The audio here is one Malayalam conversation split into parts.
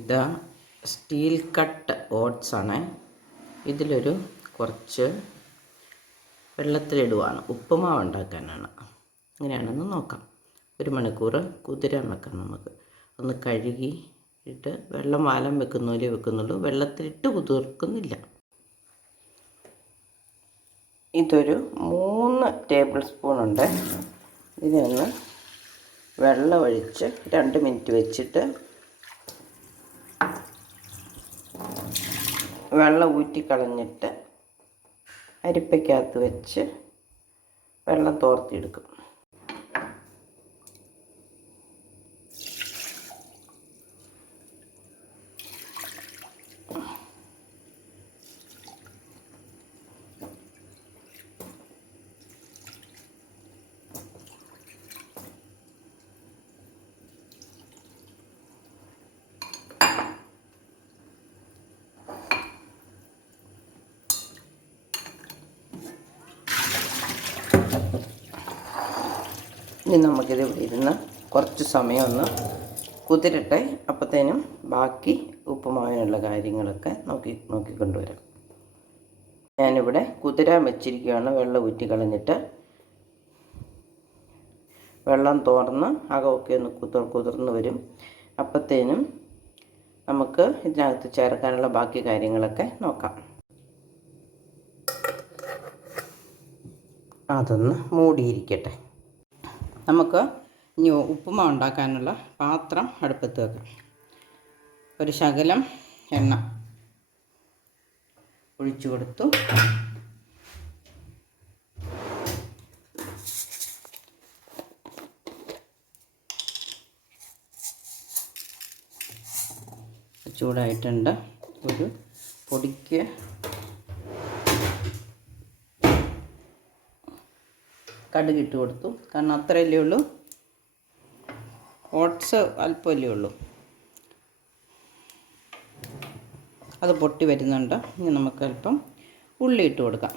ഇതാ സ്റ്റീൽ കട്ട് ഓട്സ് ആണ്. ഇതിലൊരു കുറച്ച് വെള്ളത്തിലിടുവാണ്. ഉപ്പുമാവ് ഉണ്ടാക്കാനാണ്. എങ്ങനെയാണെന്ന് നോക്കാം. 1 മണിക്കൂർ കുതിരാൻ വെക്കാം. നമുക്ക് ഒന്ന് കഴുകിയിട്ട് വെള്ളം വാലാൻ വെക്കുന്നൂലേ വെക്കുന്നുള്ളൂ, വെള്ളത്തിലിട്ട് കുതിർക്കുന്നില്ല. ഇതൊരു 3 ടേബിൾ സ്പൂൺ ഉണ്ട്. ഇതിനൊന്ന് വെള്ളം ഒഴിച്ച് 2 മിനിറ്റ് വെച്ചിട്ട് വെള്ളം ഊറ്റിക്കളഞ്ഞിട്ട് അരിപ്പയ്ക്കകത്ത് വെച്ച് വെള്ളം തോർത്തിയെടുക്കും. ഇനി നമുക്കിത് ഇരുന്ന് കുറച്ച് സമയം ഒന്ന് കുതിരട്ടെ. അപ്പോഴത്തേനും ബാക്കി ഉപ്പുമാവിനുള്ള കാര്യങ്ങളൊക്കെ നോക്കിക്കൊണ്ടുവരാം. ഞാനിവിടെ കുതിരാൻ വെച്ചിരിക്കുകയാണ്. വെള്ളം ഊറ്റി കളഞ്ഞിട്ട് വെള്ളം തോർന്ന് അകമൊക്കെ ഒന്ന് കുതിർന്ന് വരും. അപ്പോഴത്തേനും നമുക്ക് ഇതിനകത്ത് ചേർക്കാനുള്ള ബാക്കി കാര്യങ്ങളൊക്കെ നോക്കാം. അതൊന്ന് മൂടിയിരിക്കട്ടെ. നമുക്ക് ഇനി ഉപ്പുമാവ് ഉണ്ടാക്കാനുള്ള പാത്രം അടുപ്പത്ത് വെക്കാം. ഒരു ശകലം എണ്ണ ഒഴിച്ചു കൊടുത്തു. ചൂടായിട്ടുണ്ട്. ഒരു പൊടിക്ക് കടുകിട്ട് കൊടുത്തു. കാരണം അത്രയല്ലേ ഉള്ളൂ, ഓട്സ് അല്പമല്ലേ ഉള്ളൂ. അത് പൊട്ടി വരുന്നുണ്ട്. ഇനി നമുക്ക് അല്പം ഉള്ളി ഇട്ട് കൊടുക്കാം.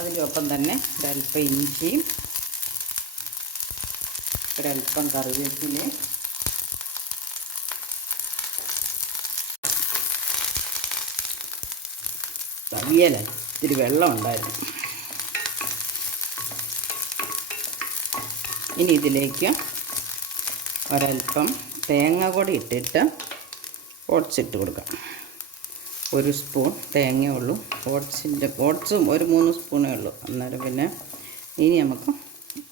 അതിനൊപ്പം തന്നെ ഒരല്പം ഇഞ്ചിയും ഒരല്പം കറിവേപ്പിലയും അവിയല ഇത്തിരി വെള്ളം ഉണ്ടായിരുന്നു. ഇനി ഇതിലേക്ക് ഒരല്പം തേങ്ങ കൂടി ഇട്ടിട്ട് ഓട്സ് ഇട്ട് കൊടുക്കാം. 1 സ്പൂൺ തേങ്ങയേ ഉള്ളൂ. ഓട്സും ഒരു 3 സ്പൂണേ ഉള്ളൂ. അന്നേരം പിന്നെ ഇനി നമുക്ക്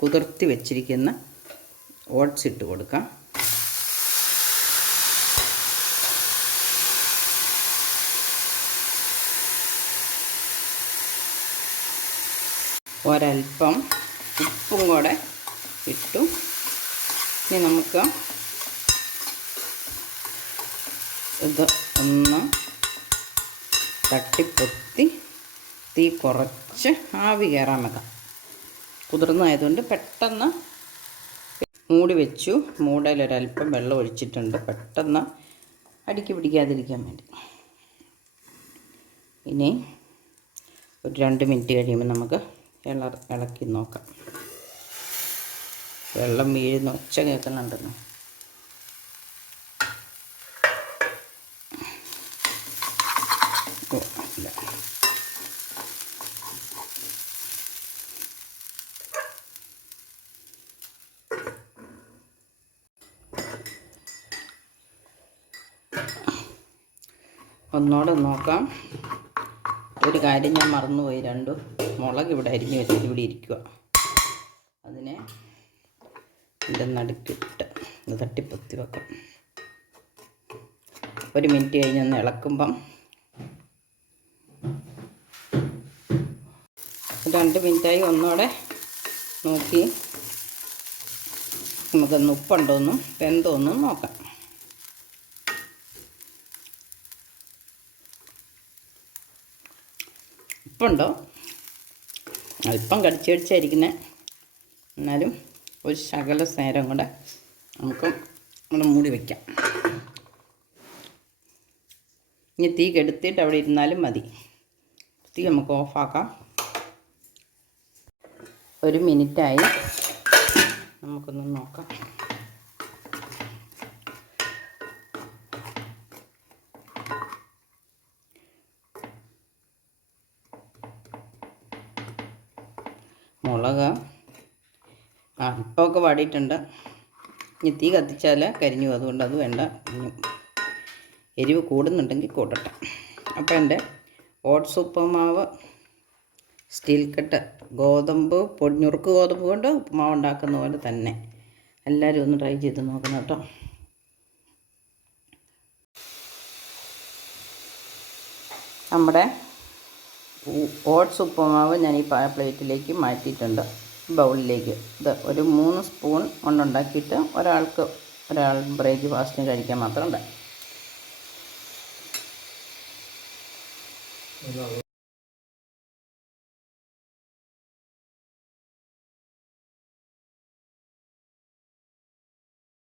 കുതിർത്തി വെച്ചിരിക്കുന്ന ഓട്സ് ഇട്ട് കൊടുക്കാം. ഒരല്പം ഉപ്പും കൂടെ ഇട്ടു. ഇനി നമുക്ക് ഇത് ഒന്ന് തട്ടിപ്പൊത്തി തീ കുറച്ച് ആവി കയറാൻ വെക്കാം. കുതിർന്നതായതുകൊണ്ട് പെട്ടെന്ന് മൂടി വെച്ചു. മൂടയിലൊരല്പം വെള്ളം ഒഴിച്ചിട്ടുണ്ട്, പെട്ടെന്ന് അടുക്കി പിടിക്കാതിരിക്കാൻ വേണ്ടി. ഇനി ഒരു 2 മിനിറ്റ് കഴിയുമ്പോൾ നമുക്ക് ഇളക്കി നോക്കാം. വെള്ളം വീഴുന്ന ഒച്ച കേൾക്കുന്നുണ്ടല്ലോ. ഇല്ല, ഒന്നോടെ നോക്കാം. ഒരു കാര്യം ഞാൻ മറന്നുപോയി. 2 മുളക് ഇവിടെ അരിഞ്ഞ് വെച്ചിട്ട് ഇവിടെ ഇരിക്കുക. അതിനെ ഇതിൻ്റെ നടുക്കിട്ട് തട്ടിപ്പൊത്തി വെക്കാം. 1 മിനിറ്റ് കഴിഞ്ഞ് ഒന്ന് ഇളക്കുമ്പം 2 മിനിറ്റായി. ഒന്നുകൂടെ നോക്കി നമുക്കൊന്ന് ഉപ്പുണ്ടോന്നും വെന്തോന്നും നോക്കാം. ഉപ്പുണ്ടോ? അല്പം കടിച്ചടിച്ചായിരിക്കുന്നത്. എന്നാലും ഒരു ശകല നേരം കൂടെ നമുക്ക് മൂടി വയ്ക്കാം. ഇനി തീ കെടുത്തിട്ട് അവിടെ ഇരുന്നാലും മതി. തീ നമുക്ക് ഓഫാക്കാം. 1 മിനിറ്റായി. നമുക്കൊന്ന് നോക്കാം. മുളക് അല്പമൊക്കെ വാടിയിട്ടുണ്ട്. ഇനി തീ കത്തിച്ചാൽ കരിഞ്ഞു, അതുകൊണ്ട് അത് വേണ്ട. എരിവ് കൂടുന്നുണ്ടെങ്കിൽ കൂട്ടട്ടെ. അപ്പോൾ എൻ്റെ ഓട്സ് ഉപ്പുമാവ് സ്റ്റീൽ കട്ട് നുറുക്ക് ഗോതമ്പ് കൊണ്ട് ഉപ്പുമാവ് ഉണ്ടാക്കുന്ന പോലെ തന്നെ എല്ലാവരും ഒന്ന് ട്രൈ ചെയ്ത് നോക്കണം കേട്ടോ. നമ്മുടെ ഓട്സ് ഉപ്പുമാവ് ഞാൻ ഈ പ്ലേറ്റിലേക്ക് മാറ്റിയിട്ടുണ്ട്, ബൗളിലേക്ക്. ഇത് ഒരു 3 സ്പൂൺ കൊണ്ടുണ്ടാക്കിയിട്ട് ഒരാൾ ബ്രേക്ക്ഫാസ്റ്റിന് കഴിക്കാൻ മാത്രം ഉണ്ട്.